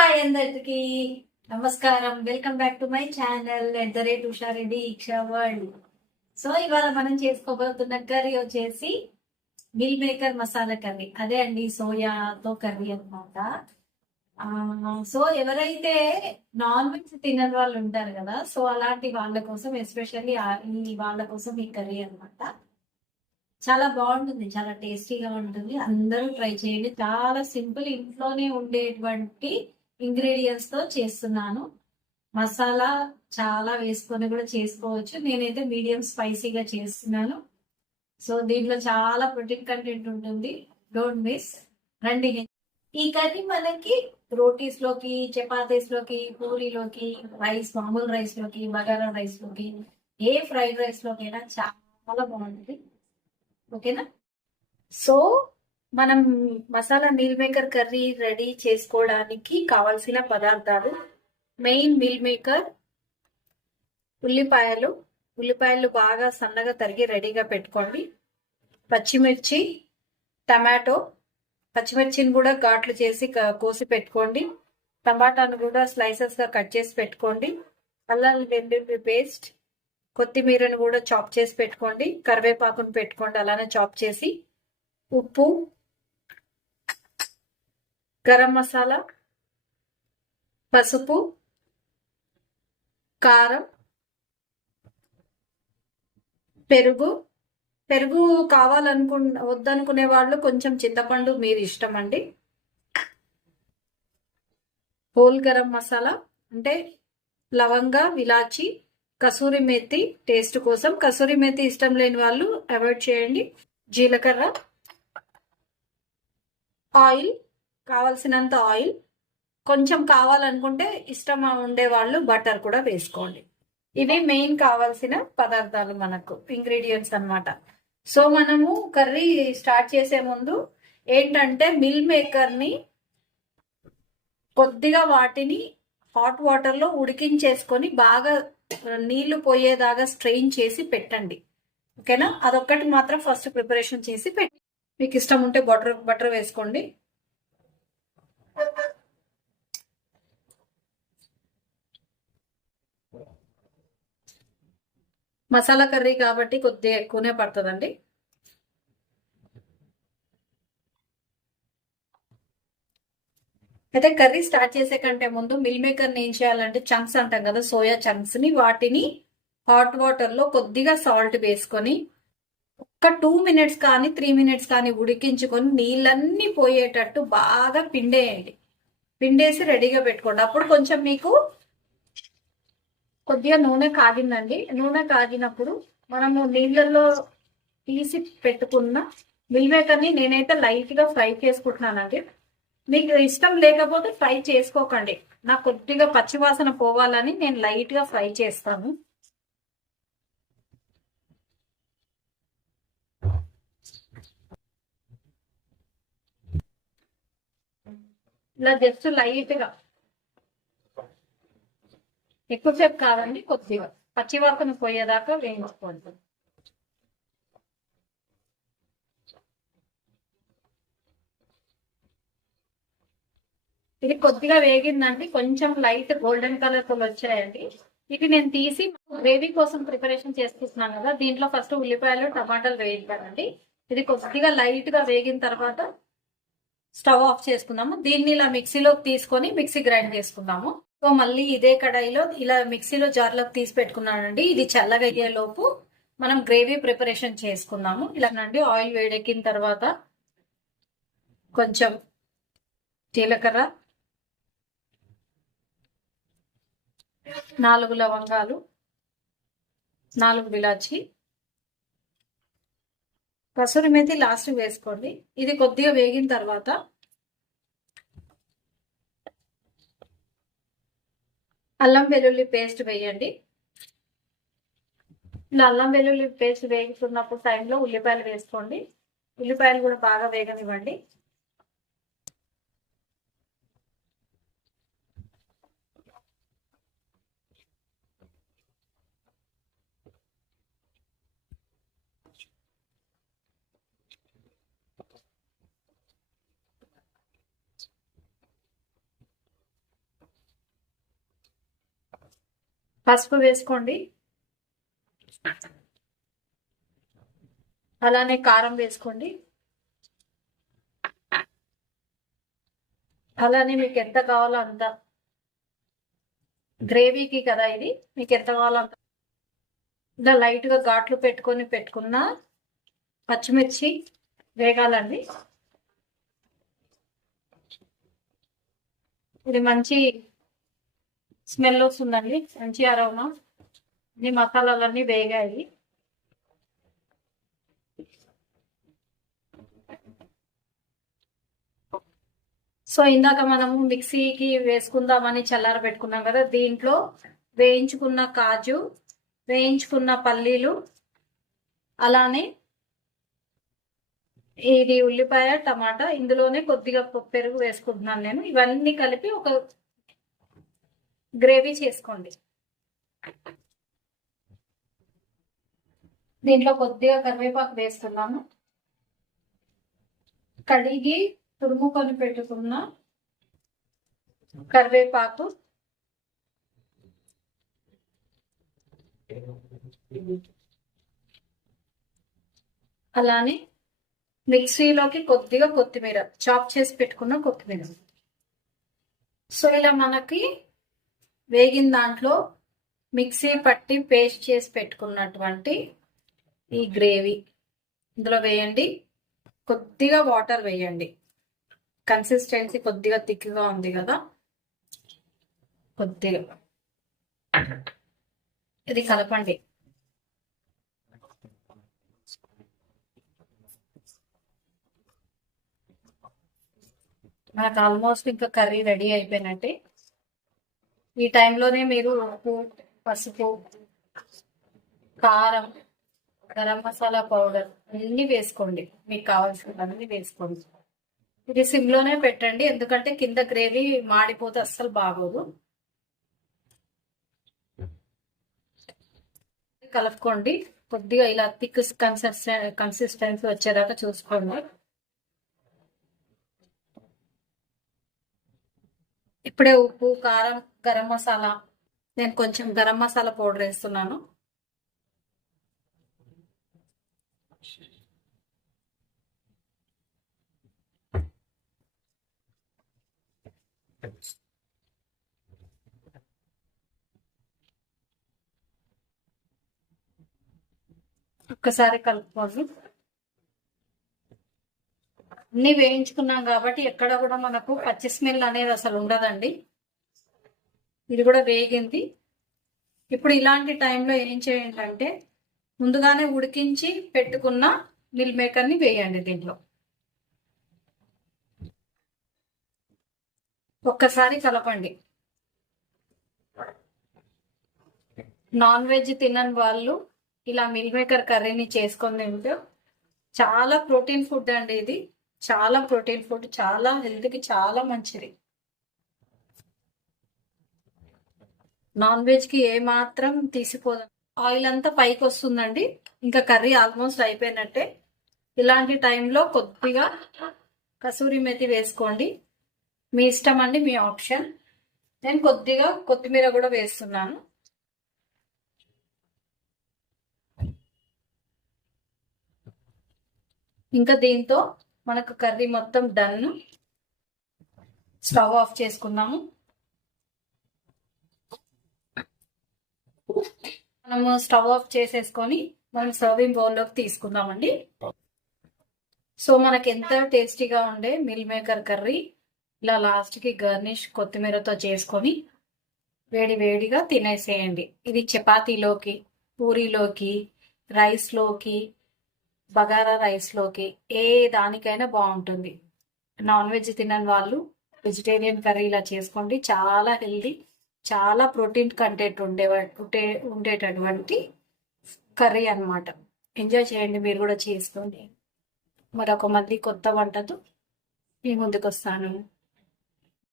Hi అందరికి. నమస్కారం. Welcome back to my channel at the rate Usha Reddy Iksha world so ఇవాళ మనం చేసుకోబోతున్న కర్రీ వచ్చేసి మిల్ మేకర్ మసాలా కర్రీ. అదే అండి సోయాతో కర్రీ అనమాట సో ఎవరైతే నాన్ వెజ్ తినని వాళ్ళు ఉంటారు కదా సో అలాంటి వాళ్ళ కోసం ఎస్పెషల్లీ ఈ వాళ్ళ కోసం ఈ కర్రీ అన్నమాట. చాలా బాగుంటుంది చాలా టేస్టీగా ఉంటుంది. అందరూ ట్రై చేయండి. చాలా సింపుల్ ఇంట్లోనే ఉండేటువంటి ఇంగ్రీడియంట్స్తో చేస్తున్నాను. మసాలా చాలా వేసుకొని కూడా చేసుకోవచ్చు. నేనైతే మీడియం స్పైసీగా చేస్తున్నాను. సో దీంట్లో చాలా ప్రోటీన్ కంటెంట్ ఉంటుంది. Don't miss. రండి. ఈ కర్రీ మనకి రోటీస్లోకి చపాతీస్లోకి పూరీలోకి రైస్ మామూలు రైస్లోకి బగారా రైస్లోకి ఏ ఫ్రైడ్ రైస్ లోకైనా చాలా బాగుంటుంది. ఓకేనా? సో మనం masala meal maker curry ready చేసుకోవడానికి కావాల్సిన పదార్థాలు మెయిన్ మీల్ మేకర్ ఉల్లిపాయలు ఉల్లిపాయలు బాగా సన్నగా తరిగి రెడీగా పెట్టుకోండి. పచ్చిమిర్చి టమాటో పచ్చిమిర్చిని కూడా ఘాట్లు చేసి కోసి పెట్టుకోండి. టమాటాను కూడా స్లైసెస్గా కట్ చేసి పెట్టుకోండి. అల్లం వెల్లుల్లి పేస్ట్ కొత్తిమీరను కూడా చాప్ చేసి పెట్టుకోండి. కరివేపాకును పెట్టుకోండి అలానే చాప్ చేసి. ఉప్పు గరం మసాలా పసుపు కారం పెరుగు. పెరుగు కావాలనుకు వద్దనుకునే వాళ్ళు కొంచెం చింతపండు మీరు ఇష్టం అండి హోల్ గరం మసాలా అంటే లవంగా విలాచి కసూరి మెత్తి టేస్ట్ కోసం. కసూరి మెత్తి ఇష్టం లేని వాళ్ళు అవాయిడ్ చేయండి. జీలకర్ర ఆయిల్ కావలసినంత ఆయిల్ కొంచెం కావాలనుకుంటే ఇష్టం ఉండే వాళ్ళు బటర్ కూడా వేసుకోండి. ఇవి మెయిన్ కావాల్సిన పదార్థాలు మనకు ఇంగ్రీడియంట్స్ అనమాట సో మనము కర్రీ స్టార్ట్ చేసే ముందు ఏంటంటే మిల్ మేకర్ని కొద్దిగా వాటిని హాట్ వాటర్లో ఉడికించేసుకొని బాగా నీళ్ళు పోయేదాకా స్ట్రెయిన్ చేసి పెట్టండి. ఓకేనా? అదొక్కటి మాత్రం ఫస్ట్ ప్రిపరేషన్ చేసి పెట్టి మీకు ఇష్టం ఉంటే బటర్ బటర్ వేసుకోండి. మసాలా కర్రీ కాబట్టి కొద్దిగా ఎక్కువనే పడుతుందండి. అయితే కర్రీ స్టార్ట్ చేసే కంటే ముందు మిల్ మేకర్ని ఏం చేయాలంటే చంక్స్ అంటాం కదా సోయా చంక్స్ని వాటిని హాట్ వాటర్లో కొద్దిగా సాల్ట్ వేసుకొని ఒక టూ మినిట్స్ కానీ త్రీ మినిట్స్ కానీ ఉడికించుకొని నీళ్ళన్నీ పోయేటట్టు బాగా పిండేయండి. పిండేసి రెడీగా పెట్టుకోండి. అప్పుడు కొంచెం మీకు కొద్దిగా నూనె కాగిందండి. నూనె కాగినప్పుడు మనము నీళ్ళల్లో తీసి పెట్టుకున్న మిల్మేకర్ని నేనైతే లైట్గా ఫ్రై చేసుకుంటున్నానండి. మీకు ఇష్టం లేకపోతే ఫ్రై చేసుకోకండి. నాకు కొద్దిగా పచ్చివాసన పోవాలని నేను లైట్గా ఫ్రై చేస్తాను. ఇలా జస్ట్ లైట్గా ఎక్కువసేపు కాదండి కొద్దిగా పచ్చి పచ్చివాసన పోయేదాకా వేయించుకోండి ఇది కొద్దిగా వేగిందండి కొంచెం లైట్ గోల్డెన్ కలర్తో వచ్చాయండి. ఇది నేను తీసి గ్రేవీ కోసం ప్రిపరేషన్ చేసుకుంటున్నాను కదా దీంట్లో ఫస్ట్ ఉల్లిపాయలు టమాటాలు వేయించానండి. ఇది కొద్దిగా లైట్గా వేగిన తర్వాత స్టవ్ ఆఫ్ చేసుకుందాము దీన్ని ఇలా మిక్సీలోకి తీసుకొని మిక్సీ గ్రైండ్ చేసుకుందాము సో మళ్ళీ ఇదే కడాయిలో ఇలా మిక్సీలో జార్లోకి తీసి పెట్టుకున్నానండి. ఇది చల్లగయ్యే లోపు మనం గ్రేవీ ప్రిపరేషన్ చేసుకుందాము. ఇలానండి ఆయిల్ వేడెక్కిన తర్వాత కొంచెం జీలకర్ర నాలుగు లవంగాలు నాలుగు విలాచి కసూరి మేతి లాస్ట్ వేసుకోండి. ఇది కొద్దిగా వేగిన తర్వాత అల్లం వెల్లుల్లి పేస్ట్ వేయండి. ఇలా అల్లం వెల్లుల్లి పేస్ట్ వేగుతున్నప్పుడు టైంలో ఉల్లిపాయలు వేసుకోండి. ఉల్లిపాయలు కూడా బాగా వేగనివ్వండి. పసుపు వేసుకోండి. అలానే కారం వేసుకోండి. అలానే మీకు ఎంత కావాలో అంత గ్రేవీకి కదా ఇది. మీకు ఎంత కావాలో అంత. ఇలా లైట్గా ఘాట్లు పెట్టుకొని పెట్టుకున్న పచ్చిమిర్చి వేగాలండి. ఇది మంచి స్మెల్ వస్తుందండి మంచి అరోమా. అన్ని మసాలాలన్నీ వేగాయి. సో ఇందాక మనము మిక్సీకి వేసుకుందామని చల్లార పెట్టుకున్నాం కదా దీంట్లో వేయించుకున్న కాజు వేయించుకున్న పల్లీలు అలానే ఇది ఉల్లిపాయ టమాటా ఇందులోనే కొద్దిగా పెరుగు వేసుకుంటున్నాను నేను. ఇవన్నీ కలిపి ఒక గ్రేవీ చేసుకోండి. దీంట్లో కొద్దిగా కరివేపాకు వేస్తున్నాను. కడిగి తురుముకొని పెట్టుకున్న కరివేపాకు. అలానే మిక్సీలోకి కొద్దిగా కొత్తిమీర చాప్ చేసి పెట్టుకున్న కొత్తిమీర. సో ఇలా మనకి వేగిన దాంట్లో మిక్సీ పట్టి పేస్ట్ చేసి పెట్టుకున్నటువంటి ఈ గ్రేవీ. ఇందులో వేయండి. కొద్దిగా వాటర్ వేయండి. కన్సిస్టెన్సీ కొద్దిగా థిక్గా ఉంది కదా. కొద్దిగా. ఇది కలపండి. మనకు ఆల్మోస్ట్ ఇంకా కర్రీ రెడీ అయిపోయినట్టే. ఈ టైంలోనే మీరు ఉప్పు పసుపు కారం గరం మసాలా పౌడర్ అన్ని వేసుకోండి. మీకు కావాల్సినవన్నీ వేసుకోండి. ఇది సిమ్లోనే పెట్టండి. ఎందుకంటే కింద గ్రేవీ మాడిపోతే అస్సలు బాగోదు. కలుపుకోండి. కొద్దిగా ఇలా థిక్ కన్సిస్టెన్ కన్సిస్టెన్సీ వచ్చేదాకా చూసుకోండి. ఇప్పుడే ఉప్పు కారం గరం మసాలా నేను కొంచెం గరం మసాలా పౌడర్ వేస్తున్నాను. ఒక్కసారి కలుపుకోండి. అన్ని వేయించుకున్నాం కాబట్టి ఎక్కడ కూడా మనకు పచ్చి స్మెల్ అనేది అసలు ఉండదండి. ఇది కూడా వేగింది ఇప్పుడు ఇలాంటి టైంలో ఏం చేయండి అంటే ముందుగానే ఉడికించి పెట్టుకున్న మిల్ మేకర్ని వేయండి దీంట్లో. ఒక్కసారి కలపండి. నాన్ వెజ్ తినని వాళ్ళు ఇలా మిల్ మేకర్ కర్రీని చేసుకొని తింటే చాలా ప్రోటీన్ ఫుడ్ అండి ఇది. చాలా ప్రోటీన్ ఫుడ్ చాలా హెల్త్కి చాలా మంచిది. నాన్ వెజ్కి ఏ మాత్రం తీసిపోదు. ఆయిల్ అంతా పైకి వస్తుందండి ఇంకా కర్రీ ఆల్మోస్ట్ అయిపోయినట్టే. ఇలాంటి టైంలో కొద్దిగా కసూరి మెతి వేసుకోండి. మీ ఇష్టం అండి మీ ఆప్షన్. నేను కొద్దిగా కొత్తిమీర కూడా వేస్తున్నాను. ఇంకా దీంతో మనకు కర్రీ మొత్తం డన్. స్టవ్ ఆఫ్ చేసుకున్నాము. మనము స్టవ్ ఆఫ్ చేసేసుకొని మనం సర్వింగ్ బౌల్లోకి తీసుకుందామండి. సో మనకి ఎంత టేస్టీగా ఉండే మిల్ మేకర్ కర్రీ ఇలా లాస్ట్కి గర్నిష్ కొత్తిమీరతో చేసుకొని వేడి వేడిగా తినేసేయండి. ఇది చపాతీలోకి పూరీలోకి రైస్లోకి బగారా రైస్లోకి ఏ దానికైనా బాగుంటుంది. నాన్ వెజ్ తినని వాళ్ళు వెజిటేరియన్ కర్రీ ఇలా చేసుకోండి. చాలా హెల్దీ చాలా ప్రోటీన్ కంటెంట్ ఉండే ఉండే ఉండేటటువంటి కర్రీ అనమాట ఎంజాయ్ చేయండి మీరు కూడా చేసుకోండి. మరొక మళ్ళీ కొత్త వంటతో మీ ముందుకు వస్తాను